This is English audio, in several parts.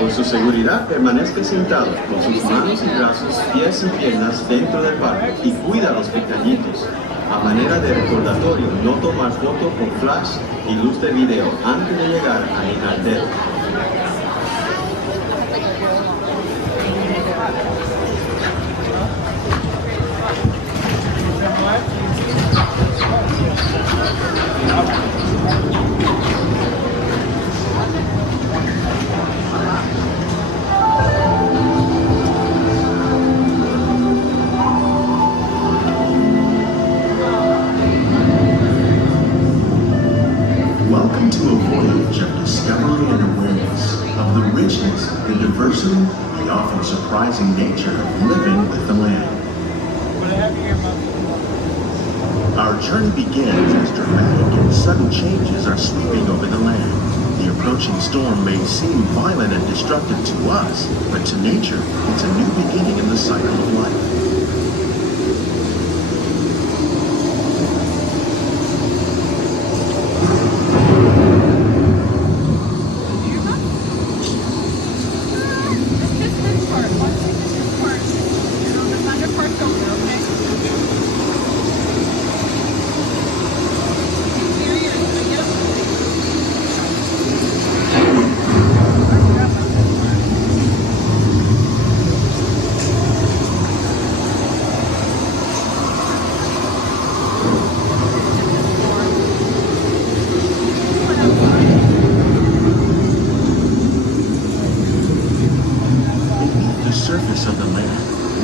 Por su seguridad, permanezca sentado con sus manos y brazos, pies y piernas dentro del parque y cuida a los pequeñitos. A manera de recordatorio, no tomar foto con flash y luz de video antes de llegar a Inalter. Welcome to a voyage of discovery and awareness of the richness, the diversity, the often surprising nature of living with the land. Our journey begins as dramatic and sudden changes are sweeping over the land. The approaching storm may seem violent and destructive to us, but to nature, it's a new beginning in the cycle of life. Of the land,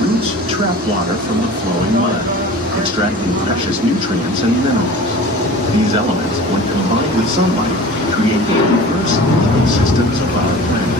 roots trap water from the flowing mud, extracting precious nutrients and minerals. These elements, when combined with sunlight, create the diverse ecosystems of our planet.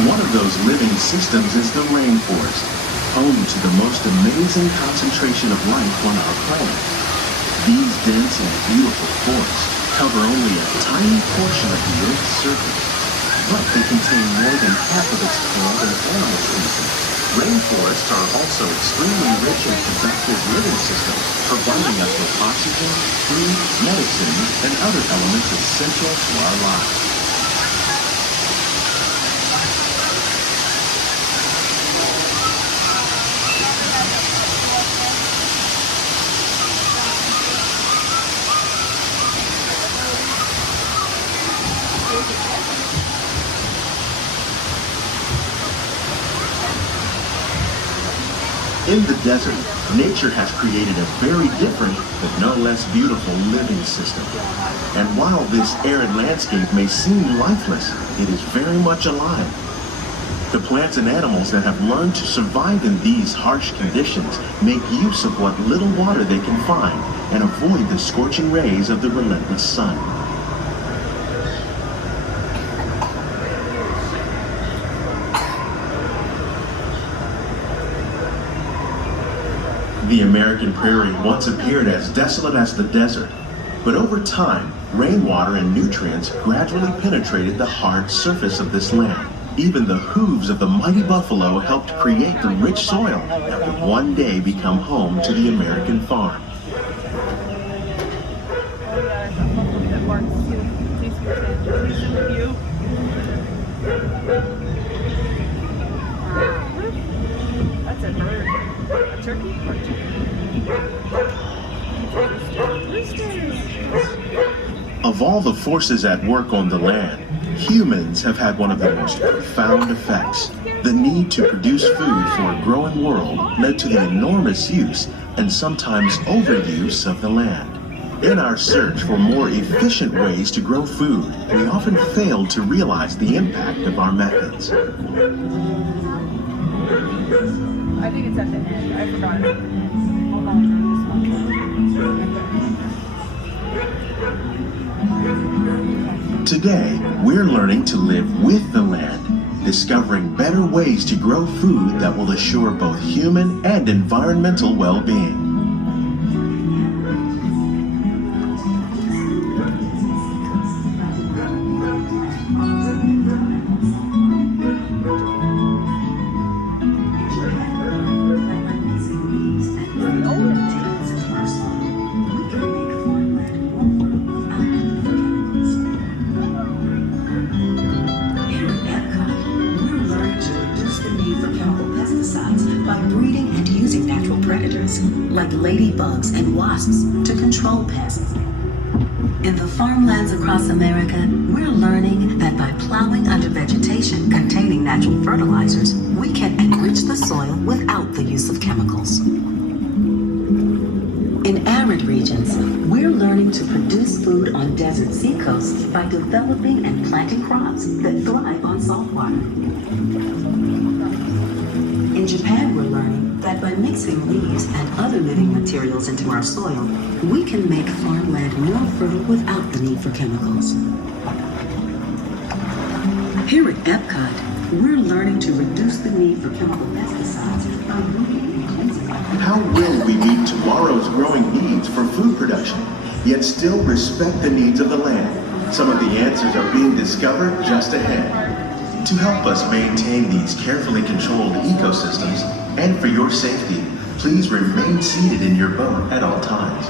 One of those living systems is the rainforest, home to the most amazing concentration of life on our planet. These dense and beautiful forests cover only a tiny portion of the Earth's surface, but they contain more than half of its plant and animal species. Rainforests are also extremely rich and productive living systems, providing us with oxygen, food, medicine, and other elements essential to our lives. In the desert, nature has created a very different, but no less beautiful living system. And while this arid landscape may seem lifeless, it is very much alive. The plants and animals that have learned to survive in these harsh conditions make use of what little water they can find and avoid the scorching rays of the relentless sun. The American prairie once appeared as desolate as the desert, but over time, rainwater and nutrients gradually penetrated the hard surface of this land. Even the hooves of the mighty buffalo helped create the rich soil that would one day become home to the American farm. That's a bird. A turkey or chicken? Of all the forces at work on the land, humans have had one of the most profound effects. The need to produce food for a growing world led to the enormous use and sometimes overuse of the land. In our search for more efficient ways to grow food, we often fail to realize the impact of our methods. I think it's at the end. I forgot it. Hold on. Today, we're learning to live with the land, discovering better ways to grow food that will assure both human and environmental well-being. bugs and wasps to control pests. In the farmlands across America, we're learning that by plowing under vegetation containing natural fertilizers, we can enrich the soil without the use of chemicals. In arid regions, we're learning to produce food on desert seacoasts by developing and planting crops that thrive on salt water. In Japan, we're learning that by mixing leaves and other living materials into our soil, we can make farmland more fertile without the need for chemicals. Here at Epcot, we're learning to reduce the need for chemical pesticides by rooting and cleansing. How will we meet tomorrow's growing needs for food production, yet still respect the needs of the land? Some of the answers are being discovered just ahead. To help us maintain these carefully controlled ecosystems, and for your safety, please remain seated in your boat at all times.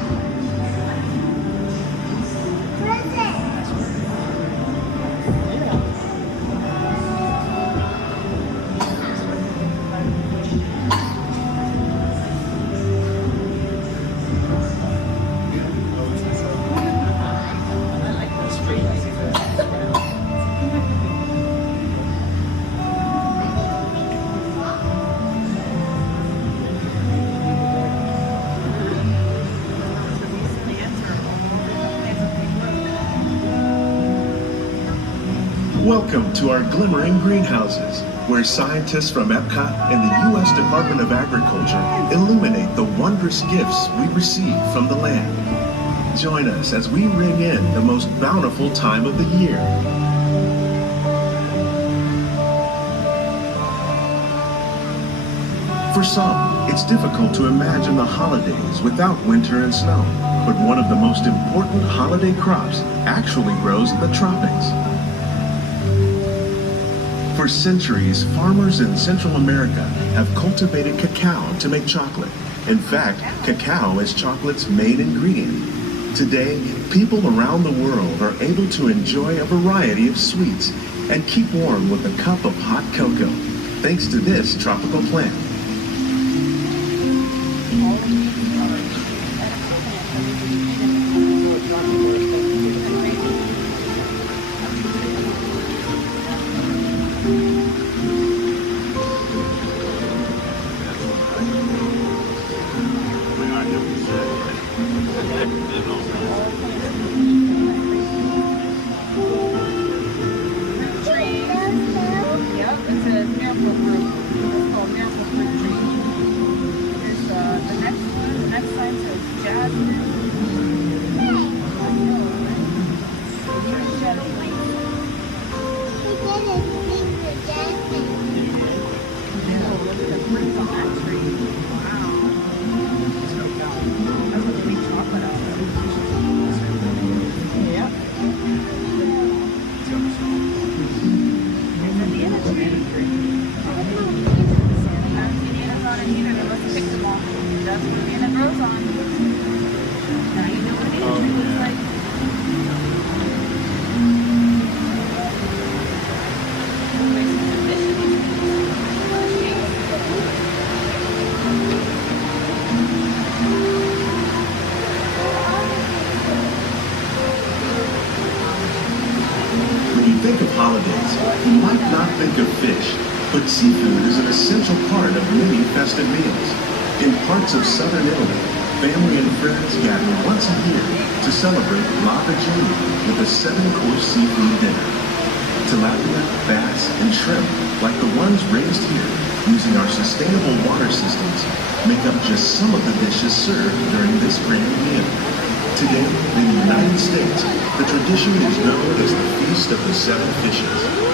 Welcome to our Glimmering greenhouses, where scientists from Epcot and the U.S. Department of Agriculture illuminate the wondrous gifts we receive from the land. Join us as we ring in the most bountiful time of the year. For some, it's difficult to imagine the holidays without winter and snow, but one of the most important holiday crops actually grows in the tropics. For centuries, farmers in Central America have cultivated cacao to make chocolate. In fact, cacao is chocolate's main ingredient. Today, people around the world are able to enjoy a variety of sweets and keep warm with a cup of hot cocoa, thanks to this tropical plant. You might not think of fish, but seafood is an essential part of many festive meals. In parts of southern Italy, family and friends gather once a year to celebrate La Regina with a 7-course seafood dinner. Tilapia, bass, and shrimp, like the ones raised here using our sustainable water systems, make up just some of the dishes served during this grand meal. Today, in the United States, the tradition is known as the Feast of the Seven Fishes.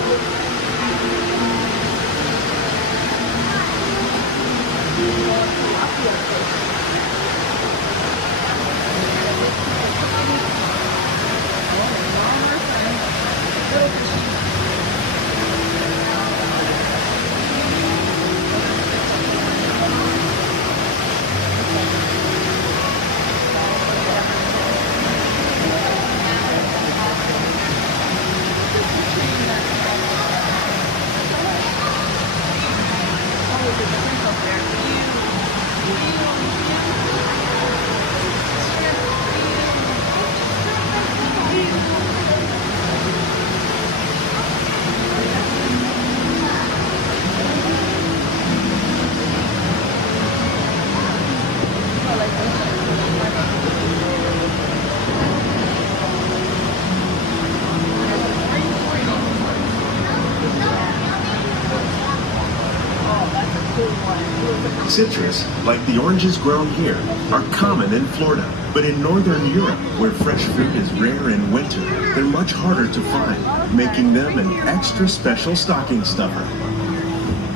Citrus, like the oranges grown here, are common in Florida, but in northern Europe, where fresh fruit is rare in winter, they're much harder to find, making them an extra special stocking stuffer.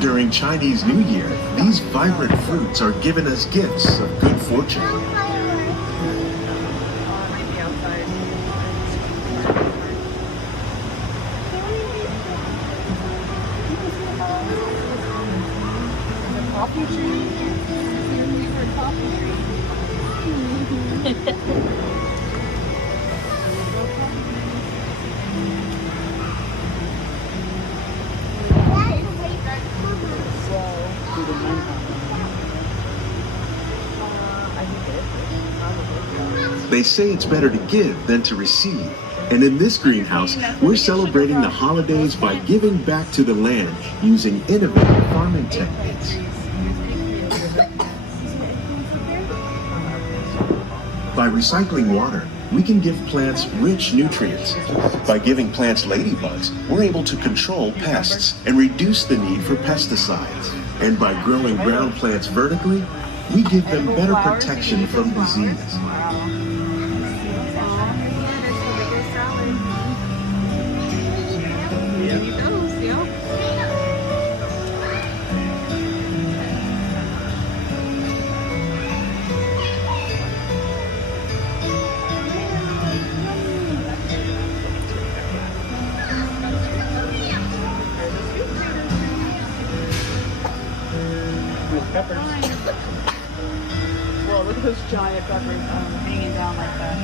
During Chinese New Year, these vibrant fruits are given as gifts of good fortune. Coffee tree. Coffee tree. They say it's better to give than to receive. And in this greenhouse, we're celebrating the holidays by giving back to the land using innovative farming techniques. By recycling water, we can give plants rich nutrients. By giving plants ladybugs, we're able to control pests and reduce the need for pesticides. And by growing ground plants vertically, we give them better protection from disease. Peppers. Well, look at those giant peppers hanging down like that.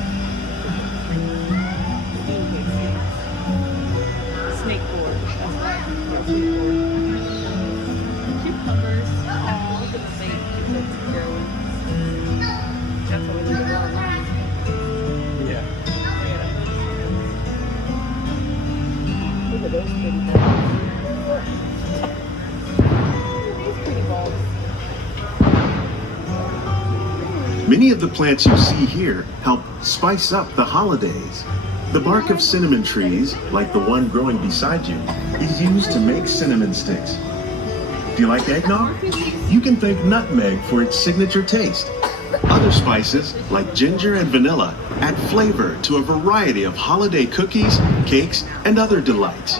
Snake board. That's right. Snake board. Cucumbers. Oh, look at the snake. That's what we leave it alone. Yeah. Look at those pretty balls. These pretty balls. Many of the plants you see here help spice up the holidays. The bark of cinnamon trees, like the one growing beside you, is used to make cinnamon sticks. Do you like eggnog? You can thank nutmeg for its signature taste. Other spices, like ginger and vanilla, add flavor to a variety of holiday cookies, cakes, and other delights.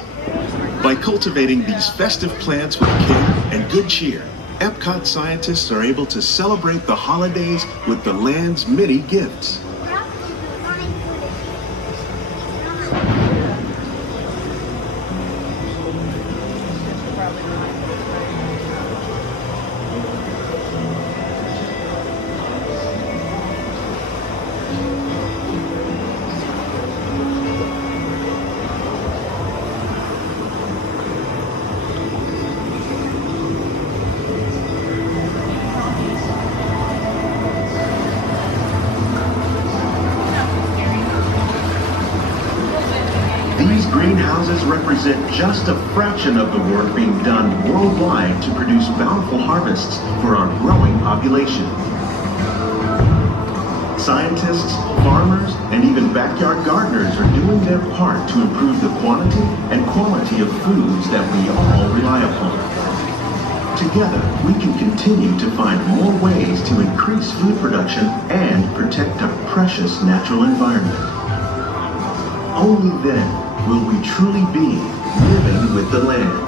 By cultivating these festive plants with care and good cheer, Epcot scientists are able to celebrate the holidays with the land's many gifts. These greenhouses represent just a fraction of the work being done worldwide to produce bountiful harvests for our growing population. Scientists, farmers, and even backyard gardeners are doing their part to improve the quantity and quality of foods that we all rely upon. Together, we can continue to find more ways to increase food production and protect our precious natural environment. Only then will we truly be living with the land.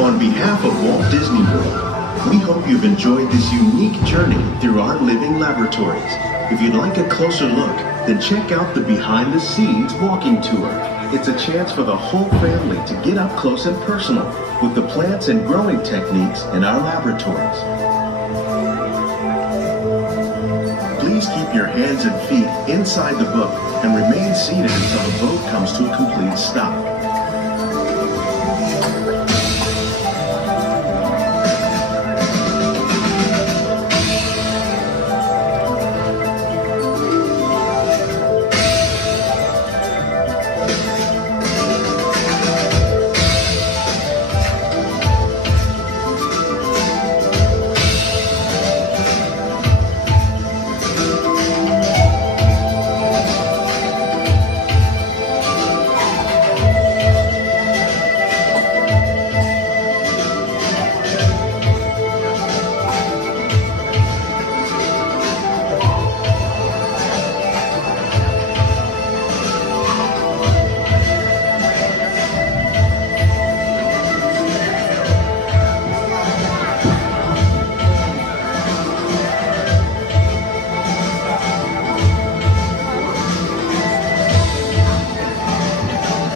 On behalf of Walt Disney World, we hope you've enjoyed this unique journey through our living laboratories. If you'd like a closer look, then check out the Behind the Scenes walking tour. It's a chance for the whole family to get up close and personal with the plants and growing techniques in our laboratories. Please keep your hands and feet inside the boat and remain seated until the boat comes to a complete stop.